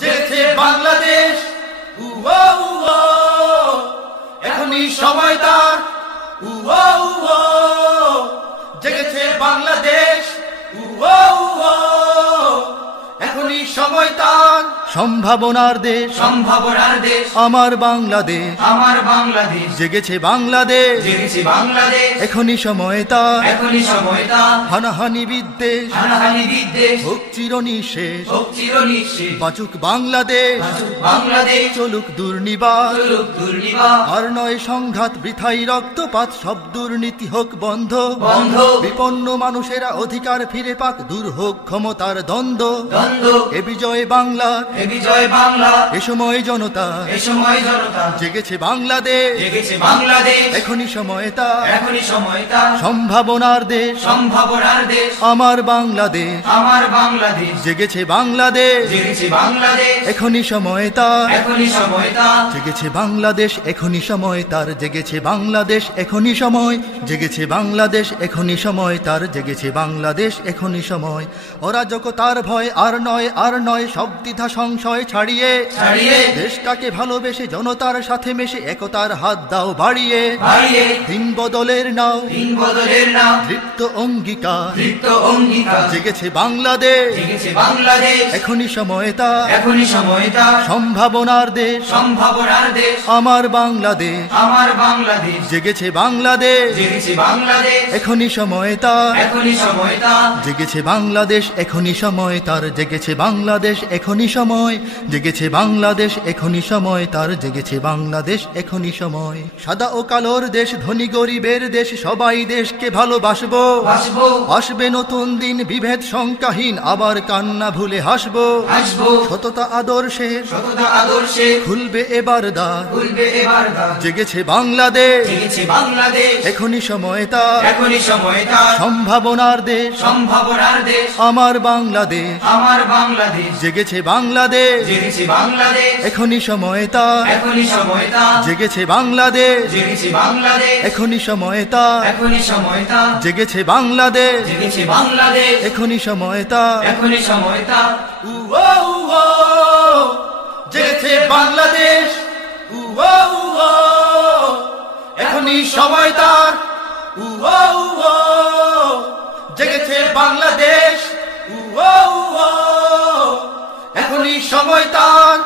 জেগেছে বাংলাদেশ, এখনই সময় তার। জেগেছে বাংলাদেশ, এখনই সময় তার। সম্ভাবনার দেশ, সম্ভাবনার দেশ আমার বাংলাদেশ, আমার বাংলাদেশ। জেগেছে বাংলাদেশ, জেগেছে বাংলাদেশ, এখনই সময় তার। এখনই সময় তার। হানাহানি বিদ্বেষ, হানাহানি বিদ্বেষ হোক চিরনিঃশেষ, হোক চিরনিঃশেষ। বাঁচুক বাংলাদেশ, বাঁচুক বাংলাদেশ, চলুক দুর্নিবার। চলুক দুর্নিবার। আর নয় সংঘাত, বৃথাই রক্তপাত, সব দুর্নীতি হোক বন্ধ। বন্ধ। বিপন্ন মানুষেরা অধিকার ফিরে পাক, দূর হোক ক্ষমতার দ্বন্দ্ব। দ্বন্দ্ব। এ বিজয় বাংলার, এ বিজয় বাংলা, এ সময় জনতা, এ সময় জনতা। জেগেছে বাংলাদেশ, জেগেছে বাংলাদেশ, এখনই সময় তার। এখনই সময় তার। সম্ভাবনার দেশ, সম্ভাবনার দেশ আমার বাংলাদেশ, আমার বাংলাদেশ। জেগেছে বাংলাদেশ, জেগেছে বাংলাদেশ, এখনই সময় তার। এখনই সময় তার। জেগেছে বাংলাদেশ, এখনই সময় তার। জেগেছে বাংলাদেশ, এখনই সময়। জেগেছে বাংলাদেশ, এখনই সময় তার। জেগেছে বাংলাদেশ, এখনই সময়। অরাজকতার ভয় আর নয়, আর নয়, সব দ্বিধা সংশয় ছাড়িয়ে ছাড়িয়ে দেশটাকে ভালোবেসে জনতার সাথে মেশে একতার হাত দাও বাড়িয়ে। বাড়িয়ে দিন বদলের নাও, দিন বদলের নাম, দৃপ্ত অঙ্গীকার। তৃপ্ত অঙ্গীকার। জেগেছে বাংলাদেশ, জেগেছে বাংলাদেশ, এখনই সময় তার। এখনই সময় তার। সম্ভাবনার দেশ, সম্ভাবনার দেশ আমার বাংলাদেশ, আমার বাংলাদেশ। জেগেছে বাংলাদেশ, জেগেছে বাংলাদেশ, এখনই সময় তার। এখনই সময় তার। জেগেছে বাংলাদেশ, এখনই সময় তার। জেগেছে বাংলাদেশ, এখনই সময়। জেগেছে বাংলাদেশ, এখনই সময় তার। জেগেছে বাংলাদেশ, এখনই সময়। সাদা ও কালোর দেশ, ধনী গরিবের দেশ, সবাই দেশকে ভালোবাসবো। হাসবো, আসবে নতুন দিন, বিভেদ সংখ্যাহীন, আবার কান্না ভুলে হাসবো। হাসবো। সততা আদর্শের সততা আদর্শে খুলবে এবার দ্বার। খুলবে এবার দ্বার। জেগেছে বাংলাদেশ, জেগেছে বাংলাদেশ, এখনই সময় তার। এখনই সময় তার। সম্ভাবনার দেশ, সম্ভাবনার দেশ আমার বাংলাদেশ, আমার বাংলাদেশ। জেগেছে বাংলাদেশ, জেগেছে বাংলাদেশ, এখনই সময় তার। এখনই সময় তার। জেগেছে বাংলাদেশ, জেগেছে বাংলাদেশ, এখনই সময় তার। এখনই সময় তার। জেগেছে বাংলাদেশ, জেগেছে বাংলাদেশ, এখনই সময় তার। এখনই সময় তার। জেগেছে বাংলাদেশ, এখনই সময় তার। জেগেছে বাংলাদেশ, এখনই সময় তার।